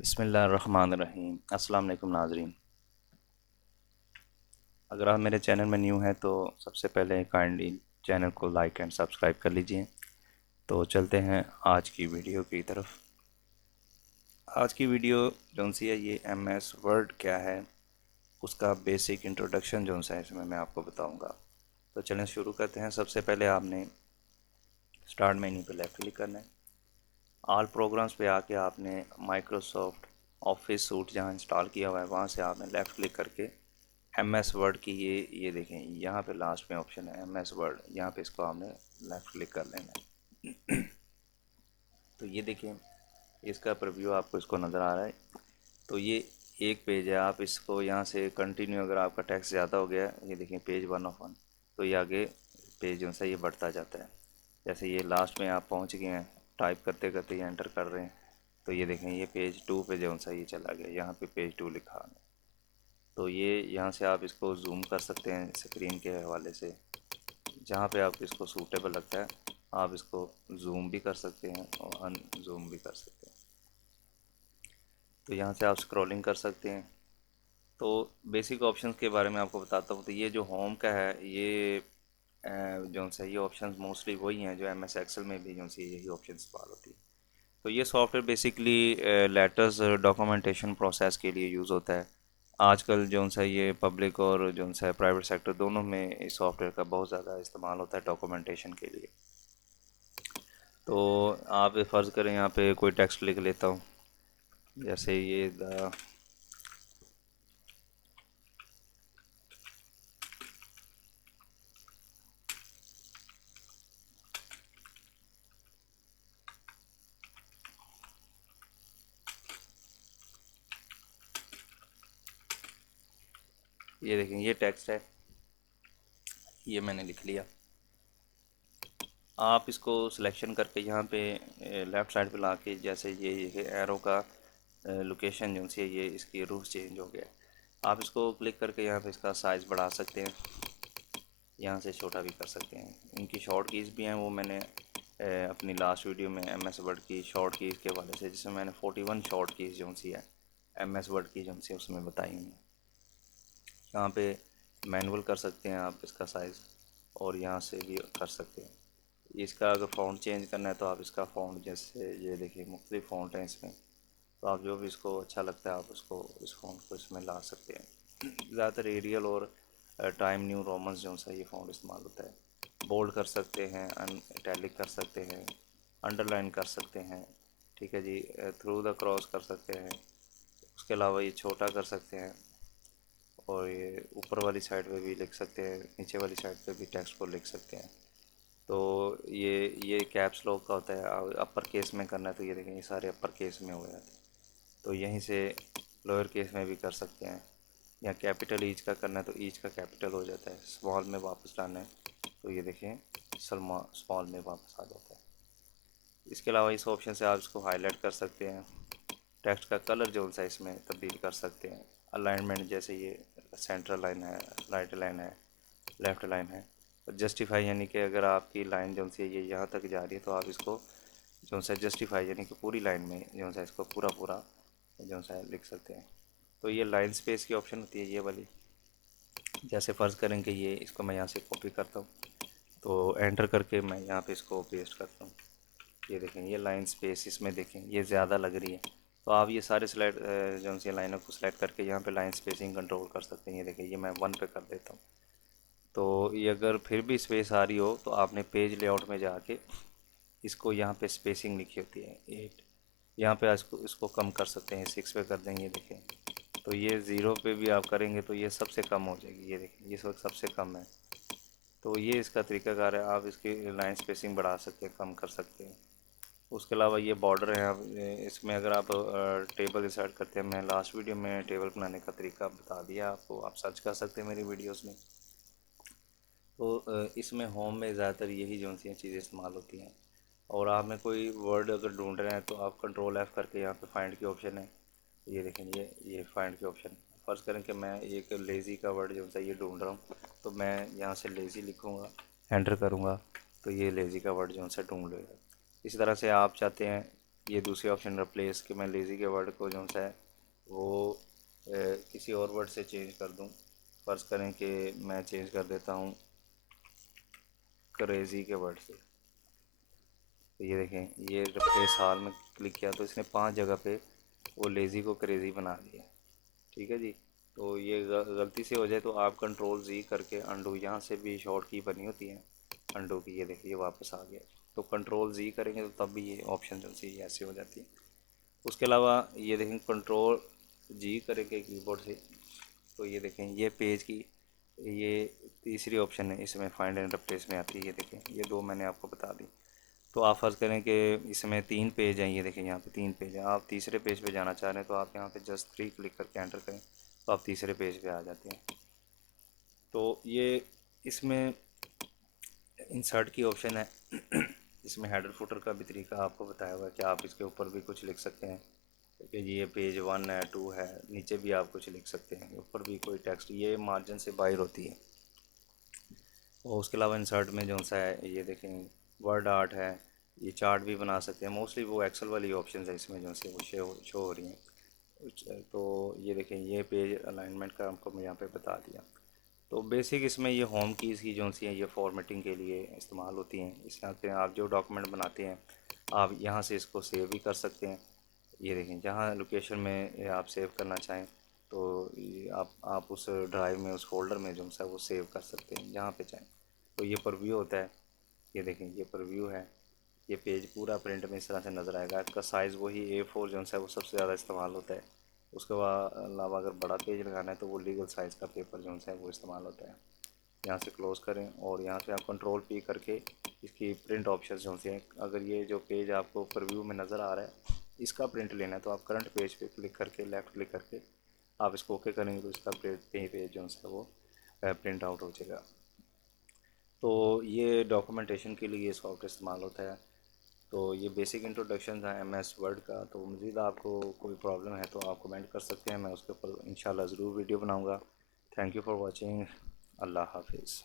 बिस्मिल्लाहिर्रहमानिर्रहीम। अस्सलाम वालेकुम नाज़रीन। अगर आप मेरे चैनल में न्यू हैं तो सबसे पहले काइंडली चैनल को लाइक एंड सब्सक्राइब कर लीजिए। तो चलते हैं आज की वीडियो की तरफ। आज की वीडियो जौन सी है ये एमएस वर्ड क्या है उसका बेसिक इंट्रोडक्शन जौन सा है इसमें मैं आपको बताऊंगा। तो चलें शुरू करते हैं। सबसे पहले आपने स्टार्ट मेन्यू पे लेफ़्ट क्लिक करना है। ऑल प्रोग्राम्स पे आके आपने माइक्रोसॉफ्ट ऑफिस सूट जहाँ इंस्टॉल किया हुआ है वहाँ से आपने लेफ़्ट क्लिक करके एम एस वर्ड की ये देखें, यहाँ पे लास्ट में ऑप्शन है एम एस वर्ड, यहाँ पे इसको आपने लेफ़्ट क्लिक कर लेना है। तो ये देखें, इसका प्रीव्यू आपको इसको नज़र आ रहा है। तो ये एक पेज है, आप इसको यहाँ से कंटिन्यू, अगर आपका टेक्स्ट ज़्यादा हो गया, ये देखें पेज 1 ऑफ 1, तो ये आगे पेज जो सा ये बढ़ता जाता है। जैसे ये लास्ट में आप पहुँच गए हैं, टाइप करते करते ये एंटर कर रहे हैं, तो ये देखें ये पेज 2 पे जो सा ये चला गया, यहाँ पे पेज 2 लिखा है। तो ये यहाँ से आप इसको जूम कर सकते हैं स्क्रीन के हवाले से, जहाँ पे आप इसको सूटेबल लगता है आप इसको जूम भी कर सकते हैं और अनजूम भी कर सकते हैं। तो यहाँ से आप स्क्रॉलिंग कर सकते हैं। तो बेसिक ऑप्शंस के बारे में आपको बताता हूँ। तो ये जो होम का है ये जो सा ये ऑप्शंस मोस्टली वही हैं जो एम एस एक्सेल में भी जो सी यही ऑप्शन इस्तेमाल होती है। तो ये software basically letters documentation process के लिए यूज़ होता है। आजकल जो सा ये पब्लिक और जो सा प्राइवेट सेक्टर दोनों में इस सॉफ्टवेयर का बहुत ज़्यादा इस्तेमाल होता है डॉक्यूमेंटेशन के लिए। तो आप फ़र्ज़ करें यहाँ पे कोई टेक्स्ट लिख लेता हूँ, जैसे ये ये देखें ये टेक्स्ट है, ये मैंने लिख लिया। आप इसको सिलेक्शन करके यहाँ पे लेफ़्ट साइड पे ला के, जैसे ये एरो का लोकेशन जो सी है ये इसकी रूफ चेंज हो गया है। आप इसको क्लिक करके यहाँ पे इसका साइज़ बढ़ा सकते हैं, यहाँ से छोटा भी कर सकते हैं। इनकी शॉर्ट कीज़ भी हैं, वो मैंने अपनी लास्ट वीडियो में एम एस वर्ड की शॉर्ट कीज़ के हवाले से, जिसमें मैंने 41 शॉर्ट कीज़ जो सी है एम एस वर्ड की जो सी उसमें बताई हुई हैं। यहाँ पे मैनुअल कर सकते हैं आप इसका साइज़, और यहाँ से भी कर सकते हैं। इसका अगर फ़ॉन्ट चेंज करना है तो आप इसका फ़ॉन्ट, जैसे ये देखिए मुख्तलिफ फ़ॉन्ट हैं इसमें, तो आप जो भी इसको अच्छा लगता है आप उसको इस फ़ॉन्ट को इसमें ला सकते हैं। ज़्यादातर एरियल और टाइम न्यू रोमन्स जो सा ये फ़ॉन्ट इस्तेमाल होता है। बोल्ड कर सकते हैं, इटैलिक कर सकते हैं, अंडरलाइन कर सकते हैं, ठीक है जी, थ्रू द क्रॉस कर सकते हैं। उसके अलावा ये छोटा कर सकते हैं, और ये ऊपर वाली साइड पे भी लिख सकते हैं, नीचे वाली साइड पे भी टेक्स्ट को लिख सकते हैं। तो ये कैप्स लॉक का होता है, अपर केस में करना है तो ये देखें ये सारे अपर केस में हो जाते हैं। तो यहीं से लोअर केस में भी कर सकते हैं, या कैपिटल ईच का करना है तो ईच का कैपिटल हो जाता है। स्मॉल में वापस लाना है तो ये देखें स्मॉल में वापस आ जाता है। इसके अलावा इस ऑप्शन से आप इसको हाईलाइट कर सकते हैं। टेक्स्ट का कलर जो सा इसमें तब्दील कर सकते हैं। अलाइनमेंट, जैसे ये सेंटर लाइन है, राइट लाइन है, लेफ़्ट लाइन है। जस्टिफाई यानी कि अगर आपकी लाइन जो सी है ये यहाँ तक जा रही है तो आप इसको जो सा जस्टिफाई यानी कि पूरी लाइन में जो सा इसको पूरा पूरा जो सा लिख सकते हैं। तो ये लाइन स्पेस की ऑप्शन होती है ये वाली। जैसे फ़र्ज़ करें कि ये इसको मैं यहाँ से कॉपी करता हूँ, तो एंटर करके मैं यहाँ पे इसको पेस्ट करता हूँ। ये देखें ये लाइन स्पेस इसमें देखें ये ज़्यादा लग रही है, तो आप ये सारे स्लाइड जो सी लाइनों को सिलेक्ट करके यहाँ पे लाइन स्पेसिंग कंट्रोल कर सकते हैं। ये देखें ये मैं 1 पे कर देता हूँ। तो ये अगर फिर भी स्पेस आ रही हो तो आपने पेज लेआउट में जाके इसको, यहाँ पे स्पेसिंग लिखी होती है 8, यहाँ पे इसको कम कर सकते हैं, 6 पे कर देंगे। देखें तो ये 0 पे भी आप करेंगे तो ये सबसे कम हो जाएगी। ये देखें ये सबसे कम है। तो ये इसका तरीकाकार है, आप इसकी लाइन स्पेसिंग बढ़ा सकते हैं, कम कर सकते हैं। उसके अलावा ये बॉर्डर है, आप इसमें अगर आप टेबल इंसर्ट करते हैं, मैं लास्ट वीडियो में टेबल बनाने का तरीका बता दिया आपको, आप सर्च कर सकते हैं मेरी वीडियोस में। तो इसमें होम में ज़्यादातर यही जो सी चीज़ें इस्तेमाल होती हैं। और आप में कोई वर्ड अगर ढूंढ रहे हैं तो आप कंट्रोल F करके यहाँ पे फाइंड की ऑप्शन है, ये देखें ये फाइंड की ऑप्शन। फ़र्ज़ करें कि मैं एक लेज़ी का वर्ड जो सा ये ढूंढ रहा हूँ, तो मैं यहाँ से लेज़ी लिखूँगा, एंटर करूँगा, तो ये लेज़ी का वर्ड जो सा ढूंढ लेगा। इसी तरह से आप चाहते हैं ये दूसरी ऑप्शन रिप्लेस कि मैं लेज़ी के वर्ड को जो है वो किसी और वर्ड से चेंज कर दूं। फ़र्ज़ करें कि मैं चेंज कर देता हूं क्रेज़ी के वर्ड से। तो ये देखें, ये रिप्लेस हाल में क्लिक किया तो इसने 5 जगह पे वो लेज़ी को क्रेज़ी बना दिया। ठीक है जी। तो ये गलती से हो जाए तो आप कंट्रोल जी करके अंडू, यहाँ से भी शॉर्ट की बनी होती है अंडू की, ये देखिए वापस आ गया। तो कंट्रोल जी करेंगे तो तब भी ये ऑप्शन जो सी ऐसे हो जाती है। उसके अलावा ये देखें, कंट्रोल जी करेंगे कीबोर्ड से तो ये देखें ये पेज की ये तीसरी ऑप्शन है इसमें फाइंड एंड रिप्लेस में आती है। ये देखें, ये दो मैंने आपको बता दी। तो आप फ़र्ज़ करें कि इसमें 3 पेज हैं, ये देखें यहाँ पे 3 पेज हैं, आप तीसरे पेज पे जाना चाह रहे हैं तो आप यहाँ पे जस्ट 3 क्लिक करके एंटर करें तो आप तीसरे पेज पे आ जाते हैं। तो ये इसमें इंसर्ट की ऑप्शन है इसमें हेडर फुटर का भी तरीका आपको बताया हुआ है कि आप इसके ऊपर भी कुछ लिख सकते हैं कि ये पेज 1 है 2 है, नीचे भी आप कुछ लिख सकते हैं, ऊपर भी कोई टेक्स्ट, ये मार्जिन से बाहर होती है। और उसके अलावा इंसर्ट में जो सा है ये देखें वर्ड आर्ट है, ये चार्ट भी बना सकते हैं। मोस्टली वो एक्सेल वाली ऑप्शन है इसमें जो से वो शो हो रही हैं। तो ये देखें ये पेज अलाइनमेंट का आपको मैं यहाँ पे बता दिया। तो बेसिक इसमें ये होम कीज़ की जो सी हैं ये फॉर्मेटिंग के लिए इस्तेमाल होती हैं। इस यहाँ पे आप जो डॉक्यूमेंट बनाते हैं आप यहाँ से इसको सेव भी कर सकते हैं। ये देखें जहाँ लोकेशन में आप सेव करना चाहें तो आप उस ड्राइव में उस फोल्डर में जो है वो सेव कर सकते हैं जहाँ पे चाहें। तो ये प्रीव्यू होता है, ये देखें ये प्रीव्यू है। ये पेज पूरा प्रिंट में इस तरह से नज़र आएगा। इसका साइज़ वही A4 जो है वो सबसे ज़्यादा इस्तेमाल होता है। उसके अलावा अगर बड़ा पेज लगाना है तो वो लीगल साइज़ का पेपर जो है वो इस्तेमाल होता है। यहाँ से क्लोज़ करें और यहाँ से आप कंट्रोल P करके इसकी प्रिंट ऑप्शन जो हैं, अगर ये जो पेज आपको प्रीव्यू में नज़र आ रहा है इसका प्रिंट लेना है तो आप करंट पेज पे क्लिक करके लेफ़्ट क्लिक करके आप इसको ओके करेंगे तो इसका पेज जो है वो प्रिंट आउट हो जाएगा। तो ये डॉक्यूमेंटेशन के लिए ये सॉफ्टवेयर इस्तेमाल होता है। तो ये बेसिक इंट्रोडक्शन था MS वर्ड का। तो मज़ीद आपको कोई प्रॉब्लम है तो आप कमेंट कर सकते हैं, मैं उसके ऊपर इंशाल्लाह ज़रूर वीडियो बनाऊंगा। Thank you for watching. Allah हाफिज़।